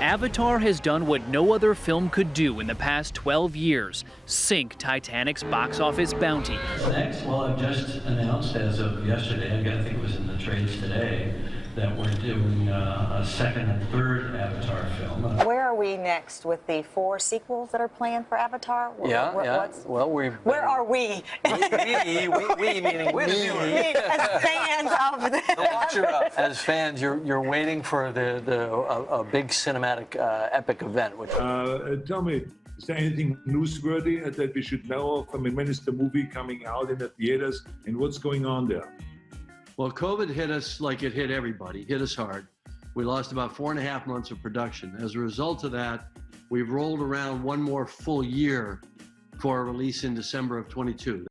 Avatar has done what no other film could do in the past 12 years, sink Titanic's box office bounty. Next, well, I've just announced as of yesterday, I think it was in the trades today, that we're doing a second and third Avatar film. Where are we next with the 4 sequels that are planned for Avatar? Yeah. Well, where are we? we meaning me. As fans of the... As fans, you're waiting for a big cinematic epic event. Which tell me, is there anything newsworthy that we should know of? I mean, when is the movie coming out in the theaters, and what's going on there? Well, COVID hit us like it hit everybody, hit us hard. We lost about 4.5 months of production. As a result of that, we've rolled around one more full year for a release in December of 22.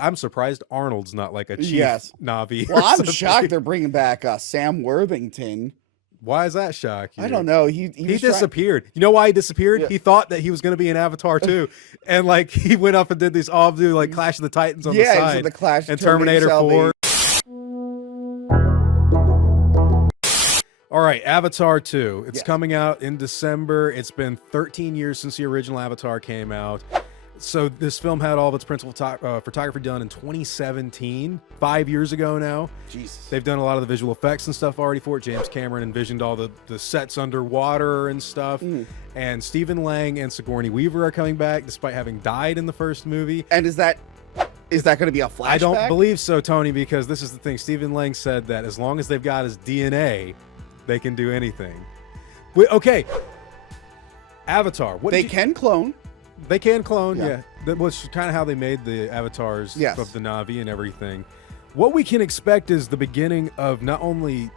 I'm surprised Arnold's not like a chief Navi. Well, I'm shocked they're bringing back Sam Worthington. Why is that shock? I don't know. He disappeared. You know why he disappeared? Yeah. He thought that he was going to be in Avatar 2. And like he went up and did these all do like Clash of the Titans on the side. The Clash and Terminator 4. All right, Avatar 2. It's coming out in December. It's been 13 years since the original Avatar came out. So this film had all of its principal photography done in 2017, 5 years ago now. Jesus. They've done a lot of the visual effects and stuff already for it. James Cameron envisioned all the sets underwater and stuff. And Stephen Lang and Sigourney Weaver are coming back despite having died in the first movie. And is that going to be a flashback? I don't believe so, Tony, because this is the thing. Stephen Lang said that as long as they've got his DNA, they can do anything. Okay. Avatar. They can clone. They can clone, yeah. That was kind of how they made the avatars of the Navi and everything. What we can expect is the beginning of not only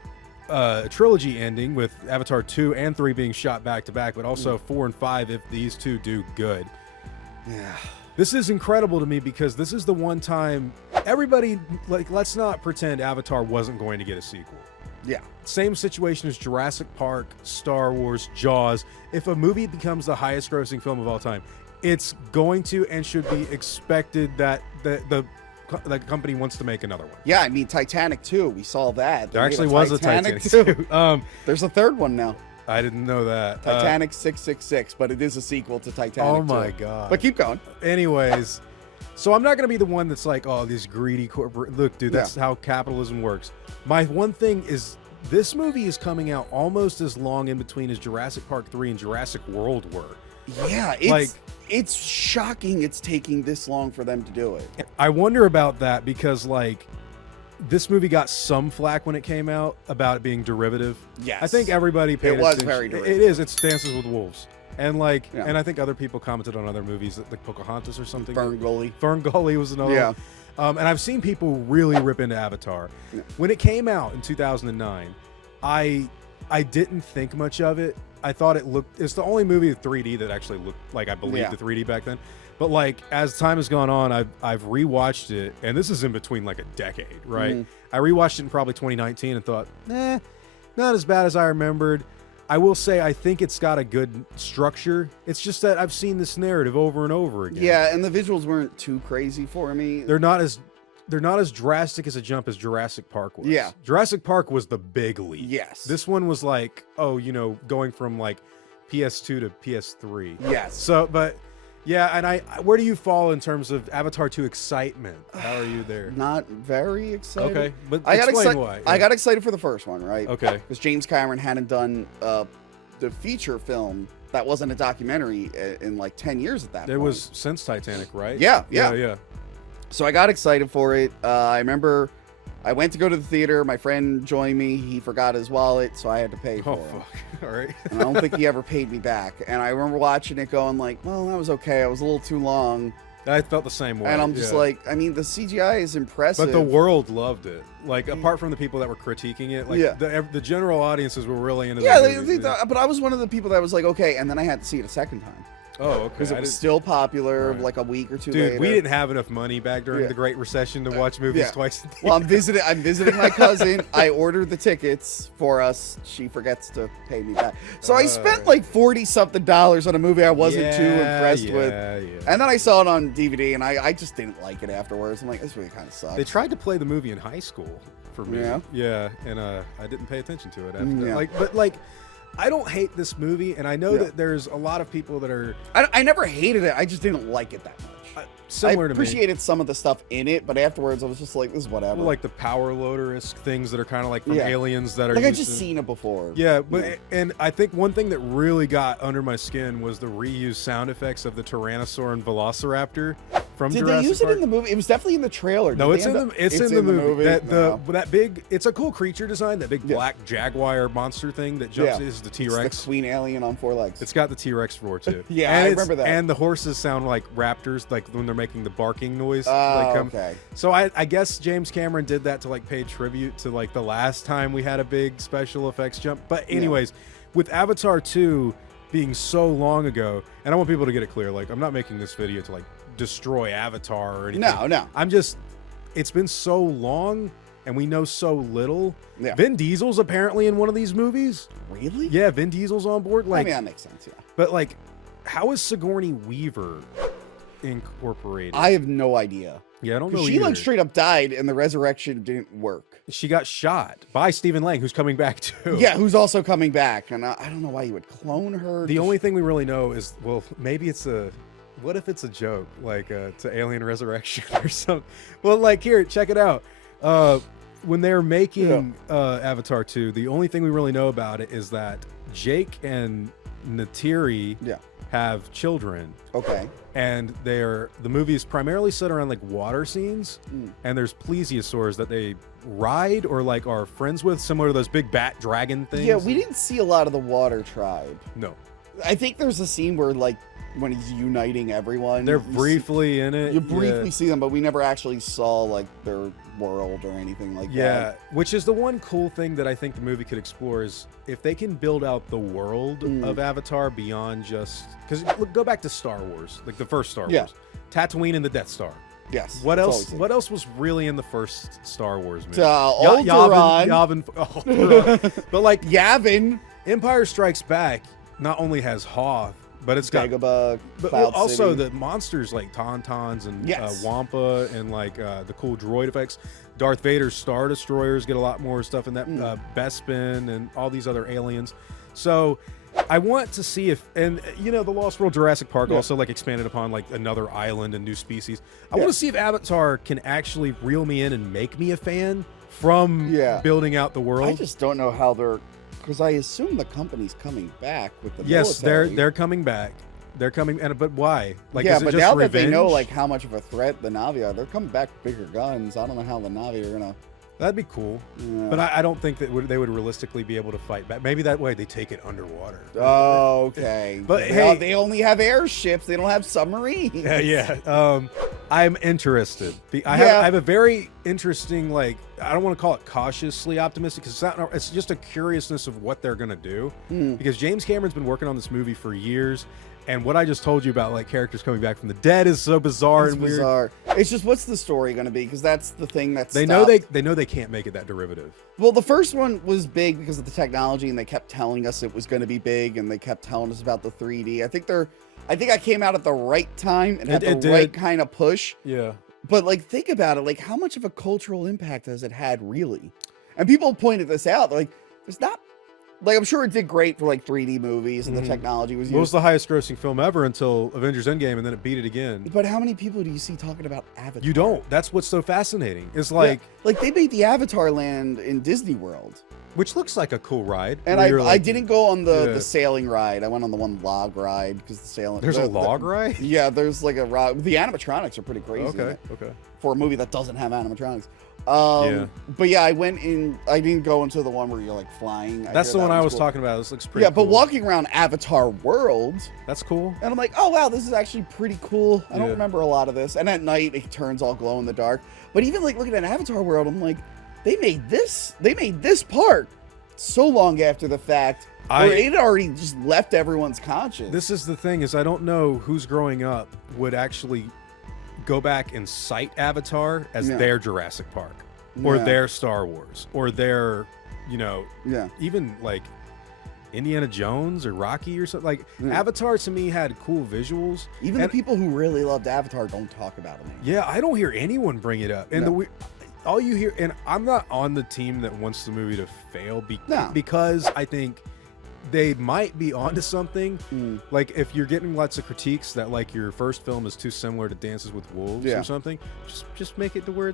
a trilogy ending with Avatar 2 and 3 being shot back to back, but also 4 and 5 if these two do good. Yeah. This is incredible to me because this is the one time everybody, like, let's not pretend Avatar wasn't going to get a sequel. Yeah. Same situation as Jurassic Park, Star Wars, Jaws. If a movie becomes the highest grossing film of all time, it's going to and should be expected that the company wants to make another one. Yeah, I mean, Titanic 2, we saw that. There actually was a Titanic 2. There's a third one now. I didn't know that. Titanic 666, but it is a sequel to Titanic 2. Oh my God. But keep going. Anyways, so I'm not going to be the one that's like, oh, these greedy corporate... Look, dude, that's how capitalism works. My one thing is this movie is coming out almost as long in between as Jurassic Park 3 and Jurassic World were. Yeah, it's shocking it's taking this long for them to do it. I wonder about that because, like, this movie got some flack when it came out about it being derivative. Yes. I think everybody paid attention. It was very derivative. It is. It's Dances with Wolves. And, like, and I think other people commented on other movies, like Pocahontas or something. Ferngully was another one. And I've seen people really rip into Avatar. Yeah. When it came out in 2009, I didn't think much of it. I thought it's the only movie with 3D that actually looked like I believed the 3D back then. But like as time has gone on, I've rewatched it, and this is in between like a decade, right? I rewatched it in probably 2019 and thought, not as bad as I remembered. I will say I think it's got a good structure. It's just that I've seen this narrative over and over again. Yeah, and the visuals weren't too crazy for me. They're not as drastic as a jump as Jurassic Park was. Yeah. Jurassic Park was the big leap. Yes. This one was like, going from like PS2 to PS3. Yes. So, but yeah, and where do you fall in terms of Avatar 2 excitement? How are you there? Not very excited. Okay, but explain why. I got excited for the first one, right? Okay. Because James Cameron hadn't done the feature film that wasn't a documentary in like 10 years at that point. It was since Titanic, right? Yeah. So I got excited for it. I remember I went to go to the theater. My friend joined me. He forgot his wallet, so I had to pay for it. Fuck. All right. And I don't think he ever paid me back. And I remember watching it going like, well, that was okay. I was a little too long. I felt the same way. And I'm just like, I mean, the CGI is impressive. But the world loved it. Like, apart from the people that were critiquing it, like the general audiences were really into it. But I was one of the people that was like, okay. And then I had to see it a second time. Oh, okay. Because it was still popular like a week or two later. Dude, we didn't have enough money back during the Great Recession to watch movies twice a day. Well, I'm visiting my cousin. I ordered the tickets for us. She forgets to pay me back. So I spent like $40-something on a movie I wasn't too impressed with. And then I saw it on DVD, and I just didn't like it afterwards. I'm like, this really kind of sucks. They tried to play the movie in high school for me. Yeah, and I didn't pay attention to it after that. I don't hate this movie, and I know that there's a lot of people that are. I never hated it. I just didn't like it that much. Similar I to me. appreciated some of the stuff in it, but afterwards I was just like, this is whatever. Like the power loader-esque things that are kind of like from Aliens that are like I used just seen it before. Yeah, but and I think one thing that really got under my skin was the reused sound effects of the Tyrannosaur and Velociraptor from Did Jurassic they use Park. it in the movie? It was definitely in the trailer. No, it's in the movie. That No. that big, it's a cool creature design. That big black jaguar monster thing that jumps is the T-Rex. It's the queen alien on 4 legs. It's got the T-Rex roar too. Yeah, and I remember that. And the horses sound like raptors, like when they're making the barking noise. Okay. So I guess James Cameron did that to like pay tribute to like the last time we had a big special effects jump. But anyways, with Avatar 2 being so long ago, and I want people to get it clear, like I'm not making this video to like destroy Avatar or anything. No. I'm just, it's been so long and we know so little. Yeah. Vin Diesel's apparently in one of these movies. Really? Yeah, Vin Diesel's on board. Like, I mean, that makes sense, yeah. But like, how is Sigourney Weaver incorporated? I have no idea. Yeah, I don't know She either. like straight up died and the resurrection didn't work. She got shot by Stephen Lang, who's coming back too. Yeah, who's also coming back. And I don't know why you would clone her. The only thing we really know is, well, maybe it's a, what if it's a joke, like to Alien Resurrection or something? Well, like here, check it out. When they're making Avatar 2, the only thing we really know about it is that Jake and Neytiri have children. Okay. And the movie is primarily set around like water scenes, and there's plesiosaurs that they ride or like are friends with, similar to those big bat dragon things. Yeah, we didn't see a lot of the water tribe. No. I think there's a scene where like when he's uniting everyone. They're briefly in it. You briefly see them, but we never actually saw like their world or anything like that. Yeah, which is the one cool thing that I think the movie could explore is if they can build out the world of Avatar beyond just, because go back to Star Wars, like the first Star Wars, Tatooine and the Death Star. Yes. What else? What else was really in the first Star Wars movie? Alderaan. Alderaan. But like Yavin. Empire Strikes Back not only has Hoth, but it's got Dagobah, but Cloud also City. the monsters like Tauntauns and Yes. Wampa and like the cool droid effects. Darth Vader's Star Destroyers get a lot more stuff in that. Bespin and all these other aliens. So I want to see if, and you know, the Lost World Jurassic Park also like expanded upon like another island and new species. I want to see if Avatar can actually reel me in and make me a fan from building out the world. I just don't know how they're, because I assume the company's coming back with the Yes, military. they're coming back. They're coming, but why? Like, yeah, is it but just now revenge? that they know like how much of a threat the Navi are, they're coming back with bigger guns. I don't know how the Navi are gonna. That'd be cool, but I don't think that they would realistically be able to fight back. Maybe that way they take it underwater. Oh, okay. But hey, they only have airships. They don't have submarines. Yeah. I'm interested. I have a very interesting, like, I don't want to call it cautiously optimistic because it's just a curiousness of what they're gonna do. Because James Cameron's been working on this movie for years. And what I just told you about like characters coming back from the dead is so bizarre and weird. Bizarre. It's just, what's the story going to be? Because that's the thing that's they know they can't make it that derivative. Well, the first one was big because of the technology, and they kept telling us it was going to be big, and they kept telling us about the 3D. I think I came out at the right time and had the right kind of push. Yeah. But like, think about it. Like, how much of a cultural impact has it had, really? And people pointed this out. They're like, there's not. Like, I'm sure it did great for like 3D movies and the technology was used. It was the highest grossing film ever until Avengers Endgame, and then it beat it again. But how many people do you see talking about Avatar? You don't. That's what's so fascinating. It's like... Yeah. Like, they made the Avatar land in Disney World. Which looks like a cool ride. And I didn't go on the sailing ride. I went on the one log ride because the sailing... There's a log ride? Yeah, there's like a ride. The animatronics are pretty crazy. Okay. For a movie that doesn't have animatronics. But yeah, I went in. I didn't go into the one where you're like flying. That's the one I was talking about. This looks pretty. Yeah, cool. but walking around Avatar World, that's cool. And I'm like, oh wow, this is actually pretty cool. I don't remember a lot of this. And at night, it turns all glow in the dark. But even like looking at Avatar World, I'm like, they made this part so long after the fact. Where it already just left everyone's conscience. This is the thing: is I don't know who's growing up would actually go back and cite Avatar as their Jurassic Park or their Star Wars or their, even like Indiana Jones or Rocky or something. Like Avatar to me had cool visuals. Even the people who really loved Avatar don't talk about it anymore. Yeah, I don't hear anyone bring it up. And all you hear, and I'm not on the team that wants the movie to fail because I think they might be onto something. Like if you're getting lots of critiques that like your first film is too similar to Dances with Wolves or something, just make it to where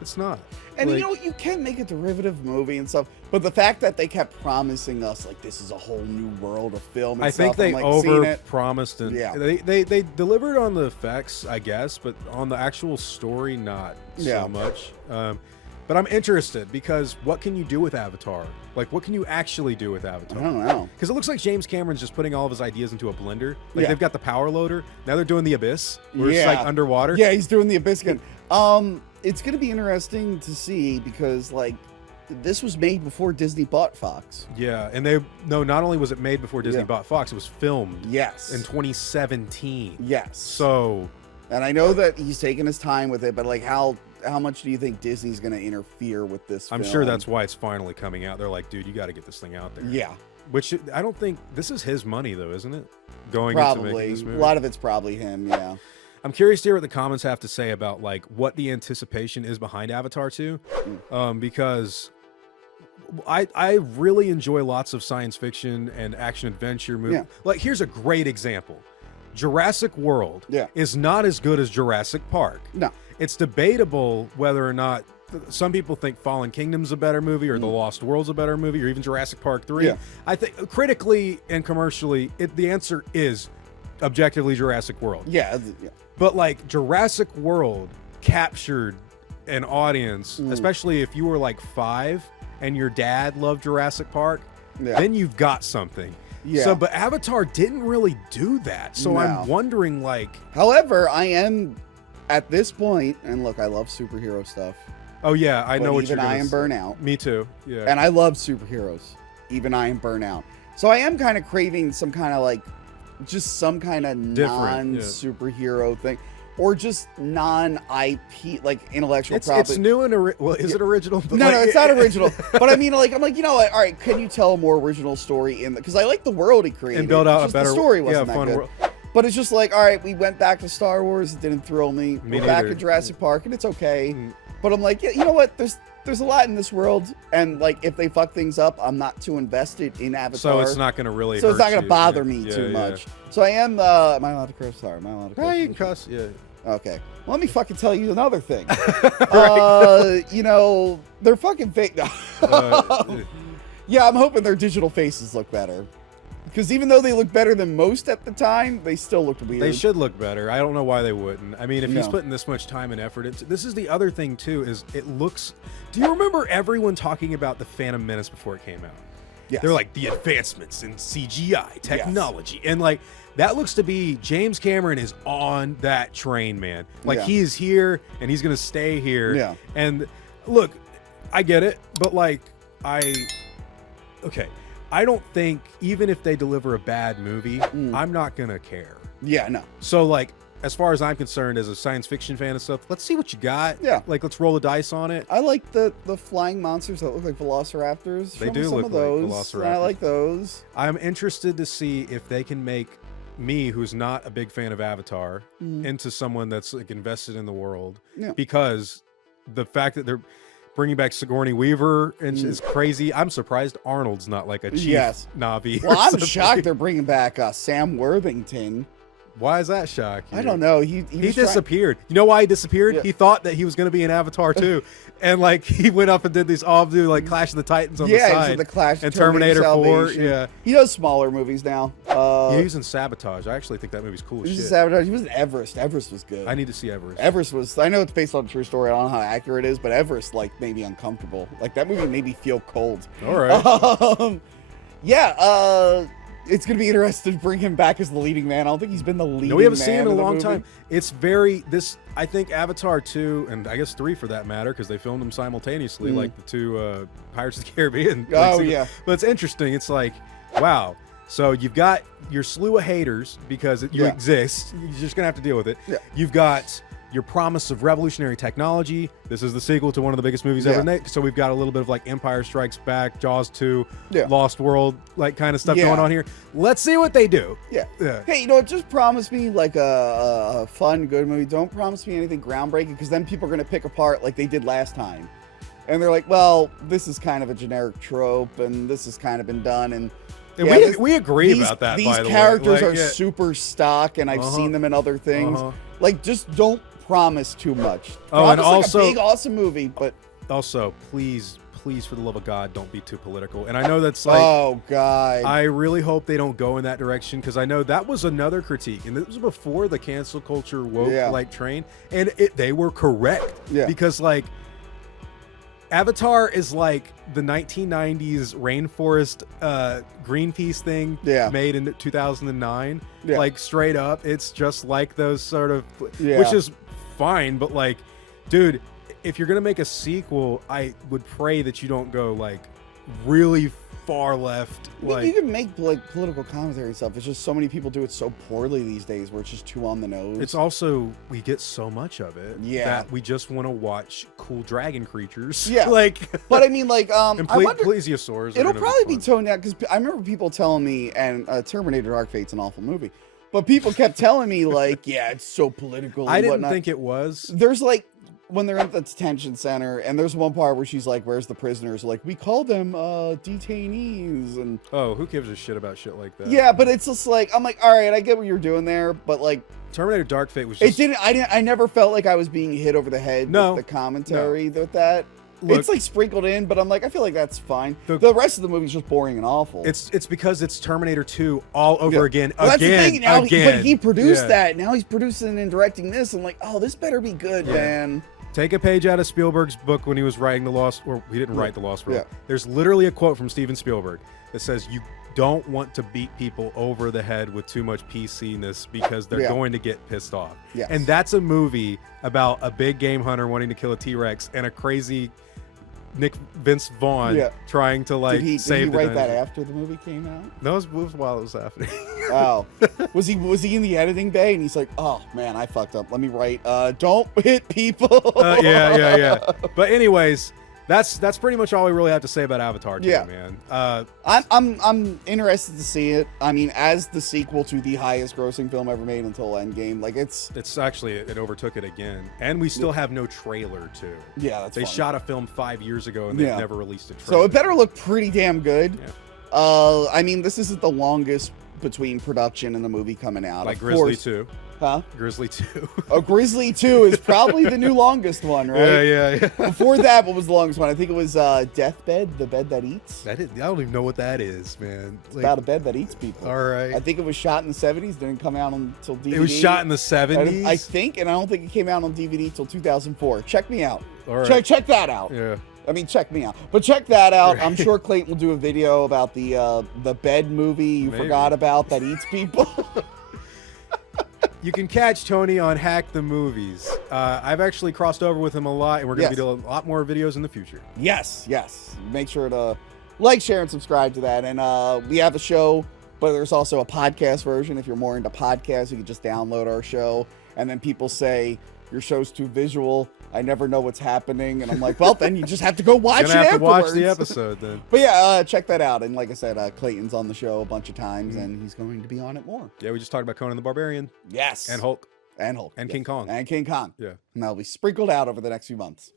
it's not. And like, you know, you can make a derivative movie and stuff, but the fact that they kept promising us like this is a whole new world of film, and I think stuff, they I'm, like, over-promised, and they delivered on the effects, I guess, but on the actual story, not so much. But I'm interested because what can you do with Avatar? Like, what can you actually do with Avatar? I don't know. Because it looks like James Cameron's just putting all of his ideas into a blender. Like, they've got the power loader. Now they're doing the Abyss, where it's like underwater. Yeah, he's doing the Abyss again. It's going to be interesting to see because, like, this was made before Disney bought Fox. Yeah, and not only was it made before Disney bought Fox, it was filmed in 2017. Yes. So... And I know that he's taking his time with it, but, like, how much do you think Disney's going to interfere with this film? I'm sure that's why it's finally coming out. They're like, dude, you got to get this thing out there. Yeah. Which I don't think... This is his money, though, isn't it? Going probably. into making this movie? A lot of it's probably him, yeah. I'm curious to hear what the comments have to say about, like, what the anticipation is behind Avatar 2. Because... I really enjoy lots of science fiction and action-adventure movies. Like, here's a great example. Jurassic World is not as good as Jurassic Park. No. It's debatable whether or not some people think Fallen Kingdom's a better movie or The Lost World's a better movie or even Jurassic Park 3. I think critically and commercially, the answer is objectively Jurassic World. Yeah. But like Jurassic World captured an audience, especially if you were like 5 and your dad loved Jurassic Park, then you've got something. Yeah. So, but Avatar didn't really do that. So I'm wondering, like... However, I am, at this point, and look, I love superhero stuff. Oh, yeah, I know what you're going to say. Even I am burnout. Me too, yeah. And I love superheroes. Even I am burnout. So I am kind of craving some kind of, like, just some kind of non-superhero thing. Or just non-IP, like intellectual property. It's new and well, is it original? But no, it's not original. But I mean, like, I'm like, you know what? All right, can you tell a more original story in because I like the world he created and build out a better the story wasn't fun that good. world. But it's just like, all right, we went back to Star Wars. It didn't thrill me. We're back in Jurassic Park, and it's okay. But I'm like, yeah, you know what? There's a lot in this world, and like if they fuck things up, I'm not too invested in Avatar. So it's not going to really. So it's not going to bother me too much. So I am. Am I allowed to curse? Sorry, am I allowed to curse? Yeah, you can cuss. Yeah. Okay. Well, let me fucking tell you another thing. You know, they're fucking fake. Yeah, I'm hoping their digital faces look better. Because even though they look better than most at the time, they still looked weird. They should look better. I don't know why they wouldn't. I mean, if he's putting this much time and effort into this is the other thing too, is it looks... Do you remember everyone talking about the Phantom Menace before it came out? Yes. They're like, the advancements in CGI technology. And like, that looks to be James Cameron is on that train, man. Like he is here and he's going to stay here. Yeah. And look, I get it, but like, okay. I don't think even if they deliver a bad movie, I'm not going to care. Yeah, no. So like, as far as I'm concerned, as a science fiction fan and stuff, let's see what you got. Yeah. Like, let's roll the dice on it. I like the flying monsters that look like velociraptors. They do look like velociraptors. I like those. I'm interested to see if they can make me, who's not a big fan of Avatar, into someone that's like invested in the world. Yeah. Because the fact that they're bringing back Sigourney Weaver and is crazy. I'm surprised Arnold's not like a chief Navi. Well, I'm shocked they're bringing back Sam Worthington. Why is that shock? I don't know. He disappeared. You know why he disappeared? Yeah. He thought that he was going to be in Avatar too, and like he went up and did these like Clash of the Titans on the side. Yeah, the Clash and Terminator 4. Yeah, he does smaller movies now. He was in Sabotage. I actually think that movie's cool as shit. Sabotage. He was in Everest. Everest was good. I need to see Everest. Everest was. I know it's based on a true story. I don't know how accurate it is, but Everest like made me uncomfortable. Like that movie made me feel cold. All right. It's going to be interesting to bring him back as the leading man. I don't think he's been the leading man. No, we haven't seen him in a long time. It's I think Avatar 2, and I guess 3 for that matter, because they filmed them simultaneously, like the two Pirates of the Caribbean. Oh, yeah. But it's interesting. It's like, wow. So you've got your slew of haters because you exist. You're just going to have to deal with it. Yeah. You've got your promise of revolutionary technology. This is the sequel to one of the biggest movies ever made. So we've got a little bit of like Empire Strikes Back, Jaws 2, Lost World, like kind of stuff going on here. Let's see what they do. Yeah. Hey, you know what? Just promise me like a fun, good movie. Don't promise me anything groundbreaking because then people are going to pick apart like they did last time. And they're like, well, this is kind of a generic trope and this has kind of been done. And And we agree about that, by the way. These characters Like, are super stock, and I've seen them in other things. Like, just don't promise too much. Oh, and also, like a big, awesome movie, but... Also, please, for the love of God, don't be too political. And I know that's like... Oh, God. I really hope they don't go in that direction, because I know that was another critique. And this was before the cancel culture woke like train. And they were correct. Yeah. Because, like, Avatar is like the 1990s rainforest Greenpeace thing made in 2009. Yeah. Like, straight up, it's just like those sort of... Which is fine, but, like, dude, if you're going to make a sequel, I would pray that you don't go, like, really far left. You can make, like, political commentary and stuff. It's just so many people do it so poorly these days where it's just too on the nose. It's also, we get so much of it that we just want to watch cool dragon creatures. Yeah. Like, but I mean, like, and plesiosaurs. It'll probably be toned down, because I remember people telling me, and Terminator Dark Fate's an awful movie, but people kept telling me, like, yeah, it's so political. I and didn't whatnot. think it was. There's, like, when they're at the detention center, and there's one part where she's like, where's the prisoners? Like, we call them detainees. And oh, who gives a shit about shit like that? yeah, but it's just like, I'm like, all right, I get what you're doing there, but like, Terminator Dark Fate was just... I never felt like I was being hit over the head with the commentary with that. Look, it's like sprinkled in, but I'm like, I feel like that's fine. The rest of the movie's just boring and awful. It's because it's Terminator 2 all over again. Well, that's the thing. Now but he produced that. Now he's producing and directing this. I'm like, oh, this better be good, man. Take a page out of Spielberg's book when he was writing The Lost, or he didn't write The Lost World. There's literally a quote from Steven Spielberg that says, you don't want to beat people over the head with too much PC-ness because they're going to get pissed off. Yes. And that's a movie about a big game hunter wanting to kill a T-Rex and a crazy Vince Vaughn trying to, like, save the did he write that after the movie came out? No, it was while it was happening. Oh. Was he in the editing bay and he's like, oh man, I fucked up, let me write don't hit people. Yeah. But anyways, that's pretty much all we really have to say about Avatar 2, man. I'm interested to see it. I mean, as the sequel to the highest grossing film ever made until Endgame, like it's actually, it overtook it again, and we still have no trailer too. Yeah, that's they funny. shot a film 5 years ago and they've never released a trailer. So it better look pretty damn good. I mean, this isn't the longest between production and the movie coming out. Like Grizzly 2. Huh? Grizzly 2. Oh, Grizzly 2 is probably the new longest one, right? Yeah. Before that, what was the longest one? I think it was Deathbed, The Bed That Eats. I don't even know what that is, man. It's about a bed that eats people. All right. I think it was shot in the 70s, didn't come out until DVD. It was shot in the 70s? I think, and I don't think it came out on DVD until 2004. Check me out. All right. Check that out. Yeah. I mean, check me out. But check that out. I'm sure Clayton will do a video about the bed movie you forgot about that eats people. You can catch Tony on Hack the Movies. I've actually crossed over with him a lot, and we're going to be doing a lot more videos in the future. Yes. Make sure to like, share, and subscribe to that. And we have a show, but there's also a podcast version. If you're more into podcasts, you can just download our show. And then people say, your show's too visual. I never know what's happening. And I'm like, well, then you just have to go watch it afterwards. You have to watch the episode then. But yeah, check that out. And like I said, Clayton's on the show a bunch of times, and he's going to be on it more. Yeah, we just talked about Conan the Barbarian. Yes. And Hulk. And King Kong. And King Kong. Yeah. And that'll be sprinkled out over the next few months.